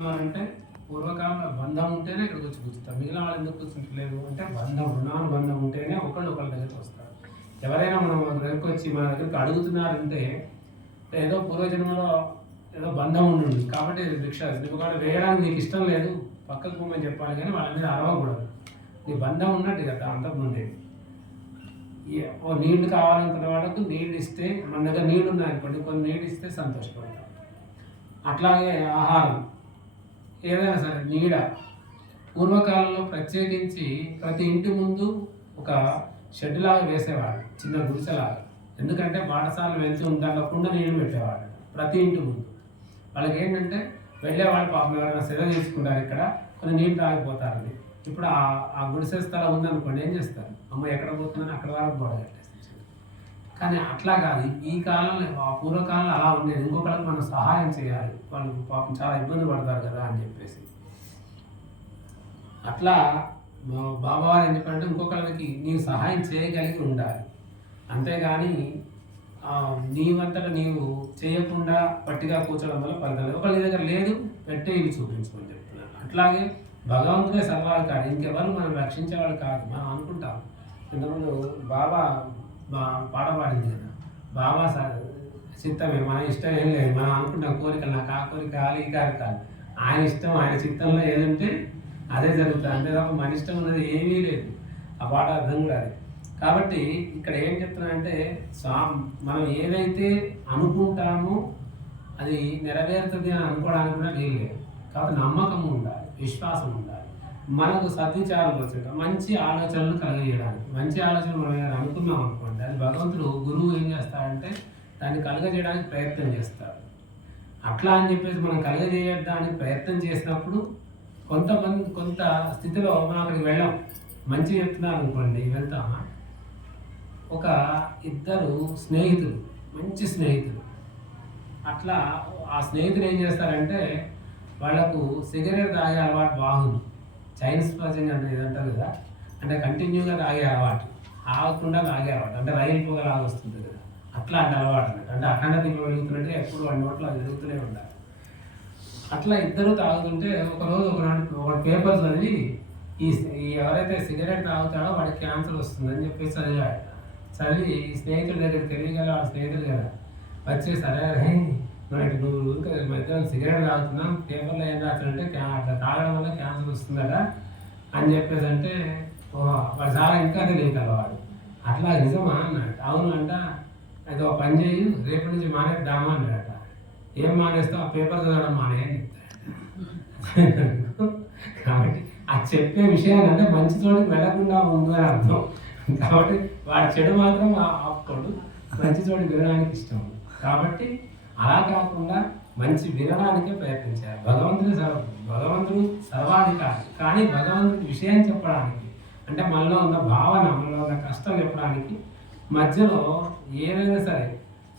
అంటే పూర్వకాలంలో బంధం ఉంటేనే ఇక్కడికి వచ్చి కూర్చుంటారు. మిగిలిన వాళ్ళు ఎందుకు కూర్చుంటలేదు అంటే బంధం, రుణానుబంధం ఉంటేనే ఒకళ్ళు ఒకళ్ళ దగ్గరికి వస్తారు. ఎవరైనా మనం దగ్గరికి వచ్చి మన దగ్గరికి అడుగుతున్నారంటే ఏదో పూర్వజన్మలో ఏదో బంధం ఉండి కాబట్టి భిక్ష కూడా వేయడానికి నీకు ఇష్టం లేదు పక్కకు పోమని చెప్పాలి, కానీ వాళ్ళ మీద అరవకూడదు. నీ బంధం ఉన్నట్టు కదా అంతకుముందే. ఓ నీళ్లు కావాలనుకున్న వాళ్ళకు నీళ్ళు ఇస్తే, మన దగ్గర నీళ్ళు ఉన్నాయనుకోండి, కొన్ని నీళ్ళు ఇస్తే సంతోషపడతాం. అట్లాగే ఆహారం ఏదైనా సరే నీడ. పూర్వకాలంలో ప్రత్యేకించి ప్రతి ఇంటి ముందు ఒక షెడ్ లాగా వేసేవాడు, చిన్న గుడిసెలాగా. ఎందుకంటే పాఠశాలలు వెళ్తూ ఉంటారు, కుండ నీళ్ళు పెట్టేవాడు ప్రతి ఇంటి ముందు. వాళ్ళకి ఏంటంటే వెళ్ళేవాళ్ళు పాపం ఎవరైనా సేవ చేసుకుంటారు, ఇక్కడ కొన్ని నీళ్ళు తాగిపోతారని. ఇప్పుడు ఆ గుడిసె స్థలం ఉందనుకోండి, ఏం చేస్తారు, అమ్మ ఎక్కడ పోతుందని అక్కడ వరకు గొడవ కట్టేస్తారు. కానీ అట్లా కాదు, ఈ కాలంలో ఆ పూర్వకాలంలో అలా ఉండేది. ఇంకొకరికి మనం సహాయం చేయాలి, వాళ్ళు పాపం చాలా ఇబ్బంది పడతారు కదా అని చెప్పేసి. అట్లా బాబావారు ఏం చెప్పారంటే ఇంకొకరికి నీవు సహాయం చేయగలిగి ఉండాలి, అంతేగాని నీవంతటా నీవు చేయకుండా పట్టిగా కూర్చోవడం వల్ల ఫలితాలు. ఒకళ్ళ దగ్గర లేదు, పెట్టే ఇవి చూపించుకొని చెప్తున్నారు. అట్లాగే భగవంతుడే సర్వాలు కాదు, ఇంకెవరు మనం రక్షించేవాళ్ళు కాదు. మనం అనుకుంటాం, ఇంతకుముందు బాబా పాట పాడింది కదా, బాబా చిత్తమే, మన ఇష్టం ఏం లేదు. మనం అనుకుంటాం కోరికలు, నాకు ఆ కోరిక కావాలి, ఈ కాదు కాదు. ఆయన ఇష్టం, ఆయన చిత్తంలో ఏదంటే అదే జరుగుతుంది, అంతే తప్ప మన ఇష్టం ఉన్నది ఏమీ లేదు. ఆ పాట అర్థం కూడా అది. కాబట్టి ఇక్కడ ఏం చెప్తున్నానంటే మనం ఏదైతే అనుకుంటామో అది నెరవేరుతుంది అని అనుకోవడానికి కూడా లేదు. కాబట్టి నమ్మకం ఉండాలి, విశ్వాసం ఉండాలి. మనకు సద్విచారం వచ్చేట మంచి ఆలోచనలు కలగజేయడానికి. మంచి ఆలోచనలు మనం అనుకున్నాం అనుకోండి, అది భగవంతుడు గురువు ఏం చేస్తాడంటే దాన్ని కలగజేయడానికి ప్రయత్నం చేస్తాడు. అట్లా అని చెప్పేసి మనం కలగజేయడానికి ప్రయత్నం చేసినప్పుడు కొంత స్థితిలో మనం అక్కడికి వెళ్ళాం. మంచి చెప్తున్నారు అనుకోండి, వెళ్తామా. ఒక ఇద్దరు స్నేహితులు, మంచి స్నేహితులు, అట్లా ఆ స్నేహితులు ఏం చేస్తారంటే వాళ్ళకు సిగరెట్ తాగే అలవాటు బాగుంది. చైనీస్ పర్సన్ అంటే ఇదంటారు కదా, అంటే కంటిన్యూగా తాగే అలవాటు, ఆగకుండా తాగే అలవాటు, అంటే రైలు పొగ లాగా వస్తుంది కదా, అట్లాంటి అలవాటు అన్నట్టు. అంటే అఖండ దీపం వెలుగుతున్నట్టు ఎప్పుడు వాడి నోట్లో అది జరుగుతూనే ఉండాలి. అట్లా ఇద్దరు తాగుతుంటే ఒకరోజు ఒక పేపర్ చదివి ఈ ఎవరైతే సిగరెట్ తాగుతాడో వాడికి క్యాన్సర్ వస్తుందని చెప్పేసి చదివాడు. చదివి స్నేహితుడి దగ్గరికి తెలియగల ఆ స్నేహితుడు కదా వచ్చి, సరే మనకి నువ్వు మధ్య సిగరెట్ తాగుతున్నాం, పేపర్లో ఏం రాస్తాడంటే అట్లా తాగడం వల్ల క్యాన్సర్ వస్తుందట అని చెప్పేసి అంటే, వాడు చాలా ఇంకా తెలియగల వాడు. అట్లా నిజమా అన్నాడు. అవును అంట, అది ఒక పని చేయి, రేపటి నుంచి మానేద్దామా అన్నాడట. ఏం మానేస్తావు, ఆ పేపర్ చదవడం మానే అని చెప్తాడు. కాబట్టి ఆ చెప్పే విషయాన్ని అంటే మంచి చోటుకి వెళ్లకుండా ఉంది అని అర్థం. కాబట్టి వాడి చెడు మాత్రం ఆపుకోడు, మంచి చోటుకి వినడానికి ఇష్టం. కాబట్టి అలా కాకుండా మంచి వినడానికే ప్రయత్నించారు. భగవంతుడు సర్వాధికారి, కానీ భగవంతుడి విషయం చెప్పడానికి, అంటే మనలో ఉన్న భావన, మనలో ఉన్న కష్టం చెప్పడానికి మధ్యలో ఏదైనా సరే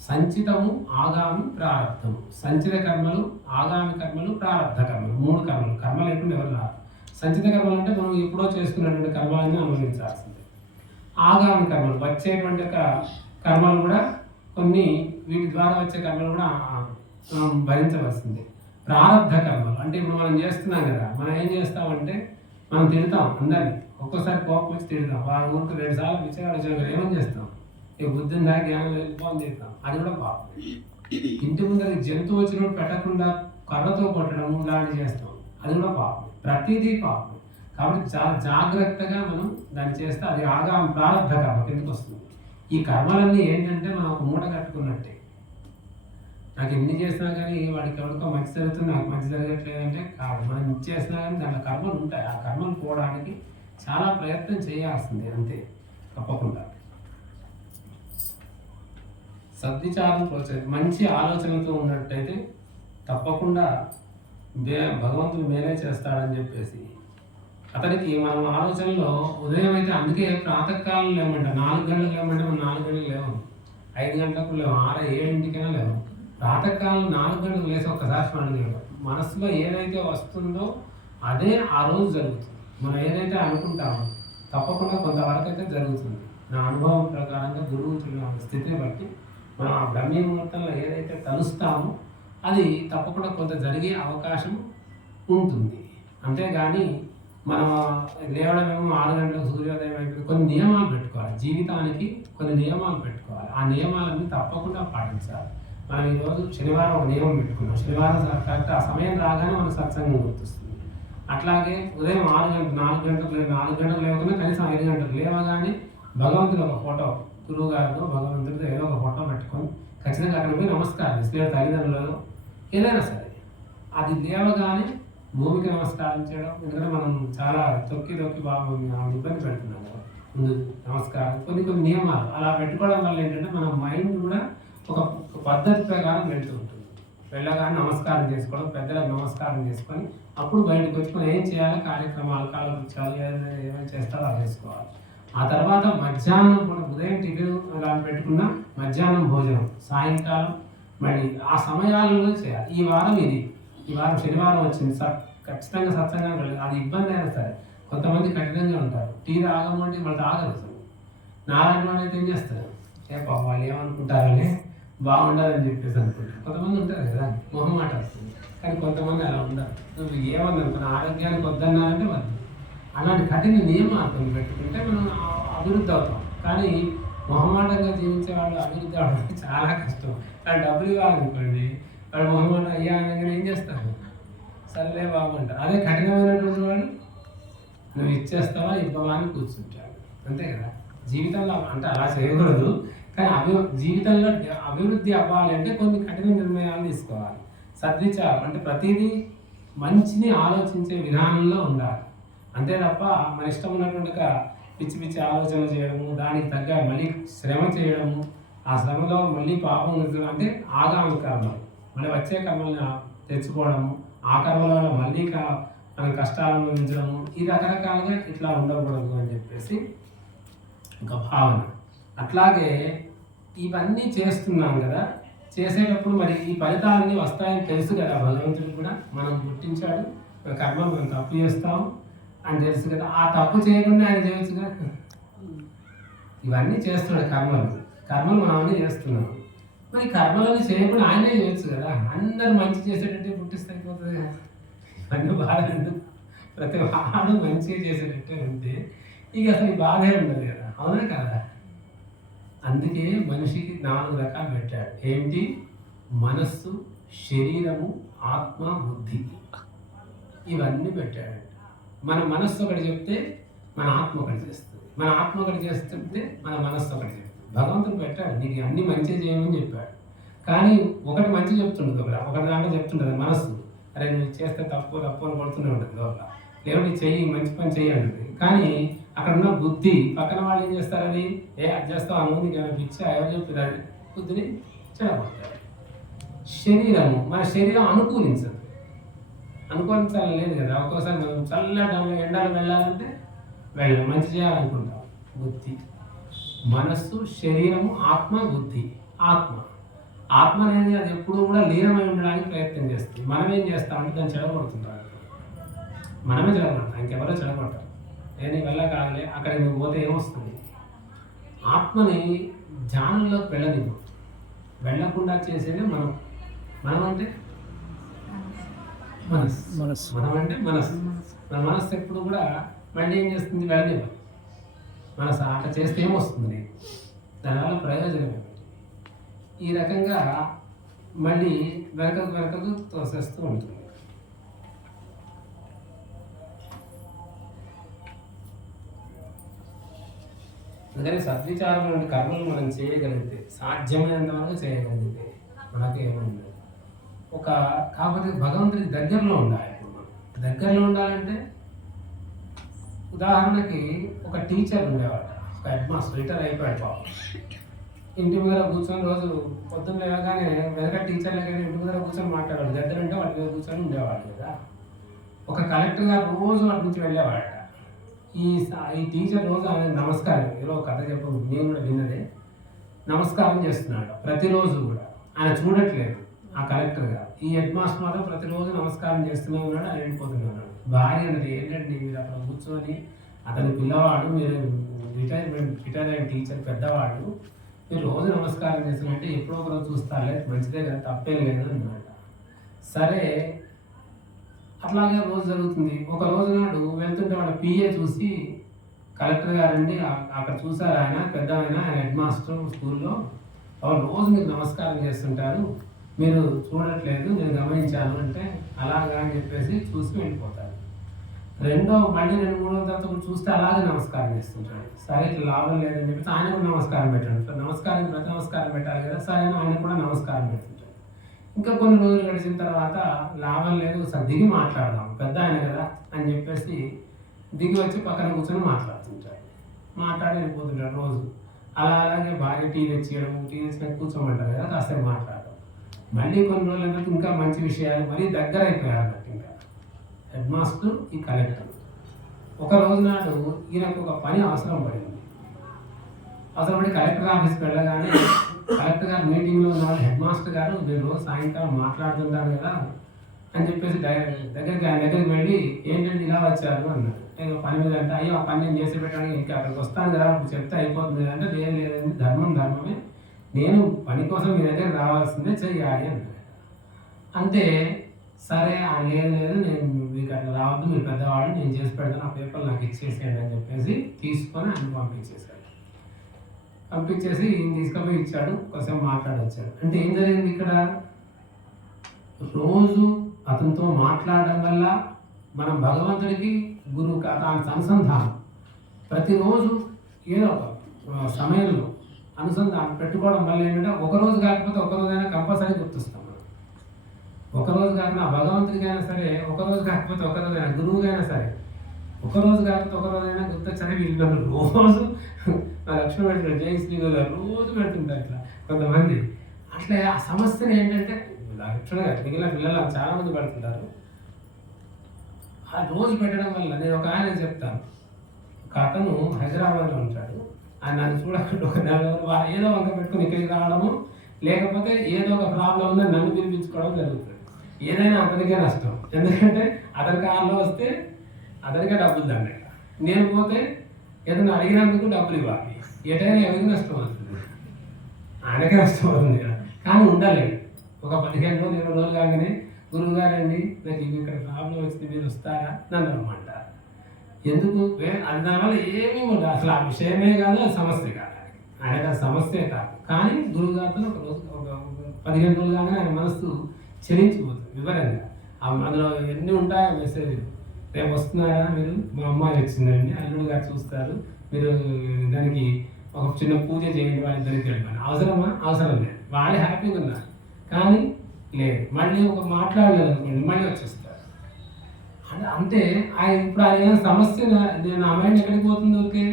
సంచితము, ఆగామి, ప్రారంధము. సంచిత కర్మలు, ఆగామి కర్మలు, ప్రారంధ కర్మలు, 3 కర్మలు. కర్మ లేకుండా ఎవరు రాదు. సంచిత కర్మలు అంటే మనం ఎప్పుడో చేసుకున్నటువంటి కర్మలన్నీ అనుభవించాల్సిందే. ఆగామి కర్మలు, వచ్చేటువంటి కర్మలు కూడా కొన్ని, వీటి ద్వారా వచ్చే కర్మలు కూడా భరించవలసిందే. ప్రారంధ కర్మలు అంటే ఇప్పుడు మనం చేస్తున్నాం కదా, మనం ఏం చేస్తామంటే మనం తిడతాం అందరినీ. ఒక్కోసారి కోపం వచ్చి తిడతాం, వారి ఊరికి 2 సార్లు విచారణ ఏమని చేస్తాం, ఈ బుద్ధిని దాకా జ్ఞానం వెళ్ళిపోని తిడతాం. అది కూడా పాపం. ఇంటి ముందు జంతువు వచ్చినప్పుడు పెట్టకుండా కర్రతో కొట్టడం ఇలాంటివి చేస్తాం, అది కూడా పాపం. ప్రతిదీ పాపం. కాబట్టి చాలా జాగ్రత్తగా మనం దాన్ని చేస్తే అది ప్రారంభ కర్మ కిందకు వస్తుంది. ఈ కర్మలన్నీ ఏంటంటే మనం ఒక మూట కట్టుకున్నట్టే. నాకు ఎన్ని చేసినా కానీ వాడికి ఎవరికో మంచి జరుగుతుంది, నాకు మంచి జరగట్లేదంటే కాదు. మనం ఇచ్చేసినా కానీ దాంట్లో కర్మలు ఉంటాయి. ఆ కర్మలు పోవడానికి చాలా ప్రయత్నం చేయాల్సిందే, అంతే, తప్పకుండా. సద్విచారం ప్రోత్సహించి మంచి ఆలోచనలతో ఉన్నట్టయితే తప్పకుండా భగవంతుడు మేలే చేస్తాడని చెప్పేసి అతనికి మనం ఆలోచనలో ఉదయం అయితే, అందుకే ప్రాతకాలం లేమంట, 4 గంటలకు లేమంటే మనం 4 గంటలకు లేవు, 5 గంటలకు లేవు, 6, 7ంటికైనా లేవు. ప్రాతకాలం 4 గంటలకు లేసి ఒక్కసారి స్మరణ చేయడం. మనసులో ఏదైతే వస్తుందో అదే ఆ రోజు జరుగుతుంది. మనం ఏదైతే అనుకుంటామో తప్పకుండా కొంతవరకు అయితే జరుగుతుంది. నా అనుభవం ప్రకారంగా గురువు స్థితిని బట్టి మనం ఆ బ్రహ్మీ ముహూర్తంలో ఏదైతే తలుస్తామో అది తప్పకుండా కొంత జరిగే అవకాశం ఉంటుంది. అంతేగాని మనం లేవడమేమో 6 గంటలకు సూర్యోదయం అయిపోయి కొన్ని నియమాలు పెట్టుకోవాలి. జీవితానికి కొన్ని నియమాలు పెట్టుకోవాలి. ఆ నియమాలన్నీ తప్పకుండా పాటించాలి. మనం ఈరోజు శనివారం ఒక నియమం పెట్టుకున్నాం. శనివారం కరెక్ట్ ఆ సమయం రాగానే మనకు సత్సంగం గుర్తొస్తుంది. అట్లాగే ఉదయం 4 గంటలకు లేవగానే కనీసం 5 గంటలకు లేవగానే భగవంతుడు ఒక ఫోటో, గురువు గారితో భగవంతుడితో ఏదో ఒక ఫోటో పెట్టుకొని ఖచ్చితంగా అక్కడ పోయి నమస్కారం చేసి తల్లిదండ్రులు ఏదైనా సరే అది లేవగానే భూమికి నమస్కారం చేయడం. ఎందుకంటే మనం చాలా తొక్కి బాబు ఇబ్బంది పెడుతున్నాం కదా. ముందు నమస్కారం కొన్ని నియమాలు అలా పెట్టుకోవడం వల్ల ఏంటంటే మన మైండ్ కూడా ఒక పద్ధతి ప్రకారం వెళ్తూ ఉంటుంది. వెళ్ళగానే నమస్కారం చేసుకోవడం, పెద్దలకు నమస్కారం చేసుకొని అప్పుడు బయటకు వచ్చుకొని ఏం చేయాలి, కార్యక్రమాలు కాలకృత్యాలు ఏమైనా చేస్తారో అవి చేసుకోవాలి. ఆ తర్వాత మధ్యాహ్నం కూడా ఉదయం టిఫిన్ అలా పెట్టుకున్న మధ్యాహ్నం భోజనం, సాయంకాలం మళ్ళీ ఆ సమయాలలో చేయాలి. ఈ వారం శనివారం వచ్చింది ఖచ్చితంగా సత్సంగం కలిగింది. అది ఇబ్బంది అయినా సరే కొంతమంది కఠినంగా ఉంటారు. టీ తాగమంటే వాళ్ళు తాగరు అసలు. నారాయణ వాళ్ళు అయితే ఏం చేస్తారు, వాళ్ళు ఏమనుకుంటారని బాగుండదని చెప్పేసి అనుకుంటారు. కొంతమంది ఉంటారు కదా మొహమాట వస్తుంది. కానీ కొంతమంది అలా ఉండరు. నువ్వు ఏమన్నా ఆరోగ్యానికి వద్దన్నారంటే వద్దు. అలాంటి కఠిన నియమాలు కొన్ని పెట్టుకుంటే మనం అభివృద్ధి అవుతాం. కానీ మొహమాటంగా జీవించే వాళ్ళు అభివృద్ధి అవడానికి చాలా కష్టం. కానీ డబ్బులు ఇవ్వాలనుకోండి, వాళ్ళు మొహమాటం అయ్యా అనగానే ఏం చేస్తారు, సర్లే బాగుంటారు. అదే కఠినమైనటువంటి వాడు నువ్వు ఇచ్చేస్తావా ఇవ్వవా అని కూర్చుంటాడు. అంతే కదా. జీవితంలో అంటే అలా చేయకూడదు. కానీ జీవితంలో అభివృద్ధి అవ్వాలి అంటే కొన్ని కఠిన నిర్ణయాలు తీసుకోవాలి. సద్విచారం అంటే ప్రతిదీ మంచిని ఆలోచించే విధానంలో ఉండాలి. అంతే తప్ప మన ఇష్టం ఉన్నటువంటి పిచ్చి ఆలోచనలు చేయడము, దానికి తగ్గ మళ్ళీ శ్రమ చేయడము, ఆ శ్రమలో మళ్ళీ పాపం అంటే ఆగామి కర్మలు, మళ్ళీ వచ్చే కర్మల్ని తెచ్చుకోవడము, ఆ కర్మల వల్ల మళ్ళీ మనం కష్టాలను అనుభవించడము, ఈ రకరకాలుగా ఇట్లా ఉండకూడదు అని చెప్పేసి ఒక భావన. అట్లాగే ఇవన్నీ చేస్తున్నాం కదా, చేసేటప్పుడు మరి ఈ ఫలితాలన్నీ వస్తాయని తెలుసు కదా భగవంతుడు కూడా. మనం గుర్తించాడు కర్మ మనం తప్పు చేస్తాం అని తెలుసు కదా. ఆ తప్పు చేయకుండా ఆయన చేయొచ్చు కదా. ఇవన్నీ చేస్తున్నాడు కర్మలు మనం అన్నీ చేస్తున్నాం. మరి కర్మలను చేయకుండా ఆయనే చేయొచ్చు కదా. అందరూ మంచి చేసేటట్టే పుట్టిస్తే అయిపోతుంది కదా. ఇవన్నీ బాధ ఎందుకు, ప్రతి వాడు మంచిగా చేసేటట్టే ఉంటే ఇక అసలు ఈ బాధే ఉండదు కదా. అవునా కదా. అందుకే మనిషికి 4 రకాలు పెట్టాడు. ఏంటి, మనస్సు, శరీరము, ఆత్మ, బుద్ధి. ఇవన్నీ పెట్టాడు. మన మనస్సు ఒకటి చెప్తే మన ఆత్మ ఒకటి చేస్తుంది, మన ఆత్మ ఒకటి చేస్తుంటే మన మనస్సు ఒకటి చెప్తుంది. భగవంతుడు పెట్టాడు నీకు అన్ని మంచి చేయమని చెప్పాడు. కానీ ఒకటి మంచి చెప్తుండదు, ఒకటి దాంట్లో చెప్తుండదు మనస్సు, అరే నువ్వు చేస్తే తప్పు అని కొడుతూనే ఉంటుంది లోపల. లేకపోతే చెయ్యి, మంచి పని చెయ్యండి. కానీ అక్కడ ఉన్న బుద్ధి పక్కన వాళ్ళు ఏం చేస్తారని, అది చేస్తావు అను, నీకు ఏమైనా పిచ్చా, ఎవరు చెప్తారు, బుద్ధిని చెడగొడతారు. శరీరము, మన శరీరం అనుకూలించాలని లేదు కదా. ఒక్కోసారి మనం చల్లగా ఎండలు వెళ్ళాలంటే మంచి చేయాలనుకుంటాం. బుద్ధి, మనస్సు, శరీరము, ఆత్మ, బుద్ధి. ఆత్మ అనేది అది ఎప్పుడూ కూడా లీనమై ఉండడానికి ప్రయత్నం చేస్తుంది. మనం ఏం చేస్తామంటే దాన్ని చెడగొడుతుంటాం. మనమే చెడగొడతాం, ఇంకెవరో చెడగొడతాం. నేను వెళ్ళ కాదులే, అక్కడికి నువ్వు పోతే ఏమొస్తుంది. ఆత్మని ధ్యానంలోకి వెళ్ళకుండా చేసేదే మనం అంటే మనస్సు. మన మనస్సు ఎప్పుడు కూడా మళ్ళీ ఏం చేస్తుంది, వెళ్ళనివ్వాలి. మనసు అట్లా చేస్తే ఏమొస్తుంది, దానివల్ల ప్రయోజనం ఏమిటి. ఈ రకంగా మళ్ళీ వెనకకు తోసేస్తూ ఉంటుంది. అందుకని సద్విచారమైన కర్మలు మనం చేయగలిగితే, సాధ్యమైనంత వరకు చేయగలిగితే మనకేముంది కాకపోతే భగవంతుడికి దగ్గరలో ఉండాలి. దగ్గరలో ఉండాలంటే ఉదాహరణకి ఒక టీచర్ ఉండేవాడు, ఒక హెడ్ మాస్టర్, రిటైర్ అయిపోయాడు పాపం. ఇంటి మీద కూర్చొని రోజు పొద్దున్న లేవగానే వెనక టీచర్లు కానీ ఇంటి మీద కూర్చొని మాట్లాడాడు. దగ్గర ఉంటే వాటి మీద కూర్చొని ఉండేవాడు కదా. ఒక కలెక్టర్ గారు రోజు వాటి నుంచి వెళ్ళేవాడట. ఈ టీచర్ రోజు ఆయన నమస్కారం, ఏదో కథ చెప్పు నేను కూడా విన్నదే, నమస్కారం చేస్తున్నాడు ప్రతిరోజు కూడా. ఆయన చూడట్లేదు ఆ కలెక్టర్ గారు. ఈ హెడ్ మాస్టర్ మాత్రం ప్రతిరోజు నమస్కారం చేస్తూనే ఉన్నాడు, ఆయన వెళ్ళిపోతున్నాడు. భార్య అన్నది ఏంటంటే మీరు అక్కడ కూర్చొని, అతని పిల్లవాడు, మీరు రిటైర్ అయిన టీచర్ పెద్దవాడు, మీరు రోజు నమస్కారం చేస్తున్నట్టే ఎప్పుడో ఒకరోజు చూస్తాలే, మంచిదే కదా, తప్పేం లేదు అన్నమాట. సరే అట్లాగే రోజు జరుగుతుంది. ఒక రోజు నాడు వెళ్తుంటే వాళ్ళ పిఏ చూసి, కలెక్టర్ గారండి అక్కడ చూసారు, ఆయన పెద్ద ఆయన హెడ్ మాస్టర్ స్కూల్లో, వాళ్ళు రోజు మీకు నమస్కారం చేస్తుంటారు, మీరు చూడట్లేదు, నేను గమనించాను అంటే, అలాగా అని చెప్పేసి చూసి వెళ్ళిపోతారు. మళ్ళీ 2-3 రోజుల తర్వాత చూస్తే అలాగే నమస్కారం చేస్తుంటాడు. సరే ఇట్లా లాభం లేదని చెప్పేసి ఆయన కూడా నమస్కారం పెట్టాడు. ప్రతి నమస్కారం పెట్టాలి కదా, సరే ఆయన కూడా నమస్కారం పెడుతుంటాడు. ఇంకా కొన్ని రోజులు గడిచిన తర్వాత లాభం లేదు, ఒకసారి దిగి మాట్లాడదాం, పెద్ద ఆయన కదా అని చెప్పేసి దిగి వచ్చి పక్కన కూర్చొని మాట్లాడుతుంటాడు. మాట్లాడి వెళ్ళిపోతుంటాడు రోజు. అలాగే భార్య టీ తెచ్చియడం, టీ తెచ్చిన కూర్చోమంటారు కదా, కాసేపు మాట్లాడడం. మళ్ళీ కొన్ని రోజుల తర్వాత ఇంకా మంచి విషయాలు మరీ దగ్గర అయిపోయారు అన్నట్టు. ఇంకా హెడ్ మాస్టర్, ఈ కలెక్టర్. ఒక రోజు నాడు ఈయనకు ఒక పని అవసరం పడింది. అవసరపడి కలెక్టర్ ఆఫీస్కి వెళ్ళగానే కలెక్టర్ గారు మీటింగ్లో ఉన్నవాళ్ళు, హెడ్ మాస్టర్ గారు నేను రోజు సాయంకాలం మాట్లాడుతుంటాను కదా అని చెప్పేసి ఆయన దగ్గరికి వెళ్ళి, ఏంటంటే ఇలా వచ్చారు అన్నారు. నేను పని మీద అంటే, అయ్యో ఆ పని నేను చేసి పెట్టడానికి ఇంకా అక్కడికి వస్తాను కదా, అప్పుడు చెప్తే అయిపోతుంది అంటే, లేదండి ధర్మమే, నేను పని కోసం మీ దగ్గర రావాల్సిందే, చెయ్యాలి అన్నాడు. అంతే, సరే లేదు నేను మీకు అట్లా రావద్దు, మీరు పెద్దవాళ్ళు, నేను చేసి పెడతాను, ఆ పేపర్లు నాకు ఇచ్చేసేయండి అని చెప్పేసి తీసుకొని ఆయన పంపించేశాడు. పంపించేసి ఈయన తీసుకొని ఇచ్చాడు, కొంచెం మాట్లాడొచ్చాడు. అంటే ఏం జరిగింది ఇక్కడ, రోజు అతనితో మాట్లాడడం వల్ల మనం భగవంతుడికి గురువు దానికి అనుసంధానం, ప్రతిరోజు ఏదో ఒక సమయంలో అనుసంధానం పెట్టుకోవడం వల్ల ఏంటంటే, ఒకరోజు కాకపోతే ఒకరోజైనా కంపల్సరీ గుర్తిస్తాం. ఒకరోజు కాకుండా భగవంతుడికైనా సరే, ఒకరోజు కాకపోతే ఒకరోజైనా గురువుకైనా సరే, ఒకరోజు కాకపోతే ఒకరోజైనా గుర్తొచ్చని వీళ్ళు రోజు లక్ష్మీ పెడుతుంటారు, జయశ్రీ గారు రోజు పెడుతుంటారు ఇట్లా కొంతమంది. అట్లా ఆ సమస్యను ఏంటంటే, లక్ష్మణగా మిగిలిన పిల్లలు చాలామంది పెడుతుంటారు. ఆ రోజు పెట్టడం వల్ల నేను ఒక ఆయన చెప్తాను, ఒక అతను హైదరాబాద్లో ఉంటాడు. ఆయన నన్ను చూడకుండా ఒక ఏదో వంక పెట్టుకుని ఇక్కడికి రావడము, లేకపోతే ఏదో ఒక ప్రాబ్లం ఉందని నన్ను పిలిపించుకోవడం జరుగుతుంది. ఏదైనా అతనికే నష్టం, ఎందుకంటే అతని కాలంలో వస్తే అతనికే డబ్బులు దండ, నేను పోతే ఏదైనా అడిగినందుకు డబ్బులు ఇవ్వాలి, ఎటైనా ఎవరికి నష్టం అవుతుంది, ఆయనకే నష్టం అవుతుంది కదా. కానీ ఉండలేదు. ఒక 15 రోజులు 20 రోజులు కాగానే, గురువు గారండి నాకు ఇక్కడ ప్రాబ్లం వచ్చింది, మీరు వస్తారా నన్ను రమ్మంటారు. ఎందుకు? అది దానివల్ల ఏమీ ఉండదు, అసలు ఆ విషయమే కాదు, అది సమస్య కాదు, ఆయనకు అది సమస్యే కాదు. కానీ గురువు గారితో ఒక రోజు ఒక 15 రోజులు కాగానే ఆయన మనసు చెలించిపోతుంది వివరంగా. అందులో ఎన్ని ఉంటాయో మెసేజ్లు, రేపు వస్తున్నారా మీరు, మా అమ్మాయి వచ్చిందండి, అల్లుడు గారు చూస్తారు, మీరు దానికి ఒక చిన్న పూజ చేయండి, వాళ్ళ దగ్గరికి వెళ్ళిపోయిన అవసరమా? అవసరం లేదు, వాళ్ళే హ్యాపీగా ఉన్నారు. కానీ లేదు, మళ్ళీ ఒక మాట్లాడలేదు అనుకోండి, మళ్ళీ వచ్చేస్తారు. అంటే ఆయన ఇప్పుడు ఆయన సమస్య, నా మైండ్ ఎక్కడికి పోతుంది, ఓకే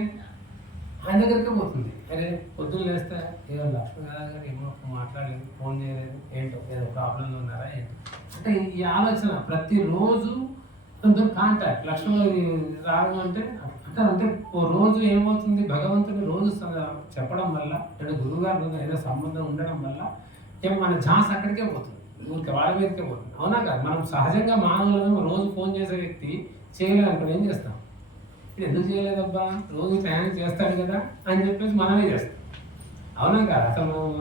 ఆయన దగ్గరికి పోతుంది. అరే పొద్దున్న లేస్తే ఏదో లక్ష్మీ గారు ఏమో మాట్లాడలేదు, ఫోన్ చేయలేదు, ఏంటో ఏదో ప్రాబ్లంలో ఉన్నారా ఏంటో అంటే ఈ ఆలోచన ప్రతిరోజు కొంచెం కాంటాక్ట్ లక్ష్మీ రావడం అంటే అంటే ఓ రోజు ఏమవుతుంది, భగవంతుని రోజు చెప్పడం వల్ల, అంటే గురువుగారు ఏదో సంబంధం ఉండడం వల్ల ఏమో మన ఝాన్స్ అక్కడికే పోతుంది, ఊరికి వాళ్ళ మీదకే పోతుంది. అవునా కాదు? మనం సహజంగా మానవులను రోజు ఫోన్ చేసే వ్యక్తి చేయలేదు అనుకోండి, ఏం చేస్తాం? ఇప్పుడు ఎందుకు చేయలేదబ్బా, రోజు ప్రయాణం చేస్తాడు కదా అని చెప్పేసి మనమే చేస్తాం. అవునా కాదు?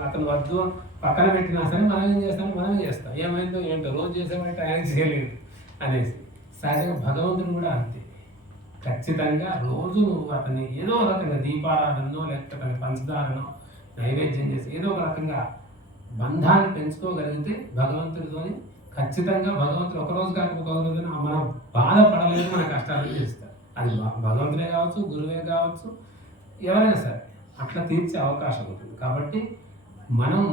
అతను వద్దు పక్కన పెట్టినా సరే మనం ఏం చేస్తాం, మనమే చేస్తాం. ఏమైందో ఏంటో రోజు చేసేవాడి ప్రయాణం చేయలేదు అనేసి. సహజంగా భగవంతుడు కూడా అంతే, ఖచ్చితంగా రోజు నువ్వు అతన్ని ఏదో రకంగా దీపారాధనో లేకపోతే పంచదారనో నైవేద్యం చేసి ఏదో ఒక రకంగా బంధాన్ని పెంచుకోగలిగితే భగవంతుడితోని ఖచ్చితంగా భగవంతుడు ఒకరోజు కాకపోతే ఒక రోజున మనం బాధపడలేదు, మన కష్టాలు తీరుస్తారు. అది భగవంతుడే కావచ్చు, గురువే కావచ్చు, ఎవరైనా సరే అట్లా తీర్చే అవకాశం ఉంటుంది. కాబట్టి మనం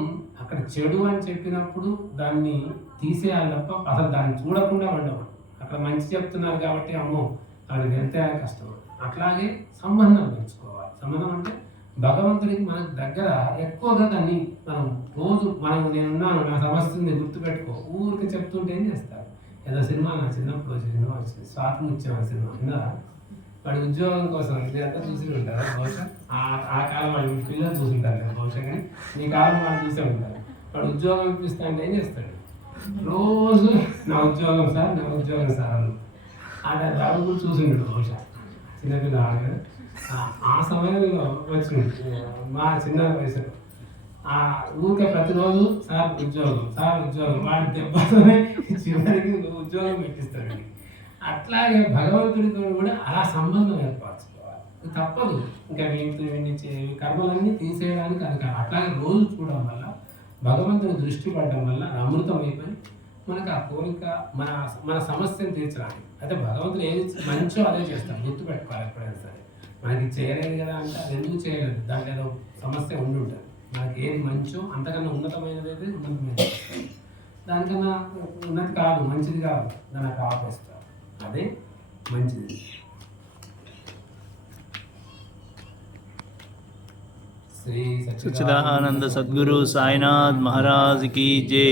అక్కడ చెడు అని చెప్పినప్పుడు దాన్ని తీసేయాలి తప్ప అసలు దాన్ని చూడకుండా ఉండవు. అక్కడ మంచి చెప్తున్నారు కాబట్టి అమ్మో అది వెళ్తే కష్టం. అట్లాగే సంబంధం పెంచుకోవాలి. సంబంధం అంటే భగవంతుడికి మనకు దగ్గర ఎక్కువగా దాన్ని మనం రోజు నేనున్నాను, నా సమస్య ఉంది గుర్తుపెట్టుకో ఊరికి చెప్తుంటే ఏం చేస్తారు. ఏదో సినిమా నా చిన్నప్పుడు సినిమా వచ్చింది, స్వాతంత్ర్యం సినిమా కింద వాడి ఉద్యోగం కోసం ఇదంతా చూసి ఉంటారు బహుశా. ఆ కాలం వాడి పిల్లలు చూసుంటారు కదా బహుశా, కానీ ఈ కాలం వాళ్ళు చూసే ఉంటారు. వాడు ఉద్యోగం ఇప్పిస్తా అంటే ఏం చేస్తాడు, రోజు నా ఉద్యోగం సార్ అన్న దాడు కూడా చూసిండు బహుశా, చిన్నపిల్ల ఆడగా. ఆ సమయంలో వచ్చి మా చిన్న వయసులో ఆ ఊరికే ప్రతిరోజు సార్ ఉద్యోగం వాడి దెబ్బతోనే చివరికి ఉద్యోగం పెట్టిస్తాడు. అట్లాగే భగవంతుడితో కూడా అలా సంబంధం ఏర్పరచుకోవాలి. తప్పదు, ఇంకా కర్మలన్నీ తీసేయడానికి అది కాదు. అట్లాగే రోజు చూడడం వల్ల భగవంతుని దృష్టి పడడం వల్ల అమృతం అయిపోయి మనకు ఆ కోరిక మన మన సమస్యను తీర్చడానికి. అయితే భగవంతుడు ఏది మంచో అదే చేస్తాడు, గుర్తుపెట్టుకోవాలి ఎప్పుడైనా సరే. మనకి చేయలేదు కదా అంటే అది ఎందుకు చేయలేదు, దాంట్లో ఏదో సమస్య ఉండి ఉంటుంది. మనకి ఏది మంచో అంతకన్నా ఉన్నతమైనది అయితే ఉన్నతమైనది, దానికన్నా ఉన్నది కాదు మంచిది కాదు దానికి ఆపేస్తారు, అదే మంచిది. శ్రీ सच्चिदानंद सद्गुरु साईनाथ महाराज की जय।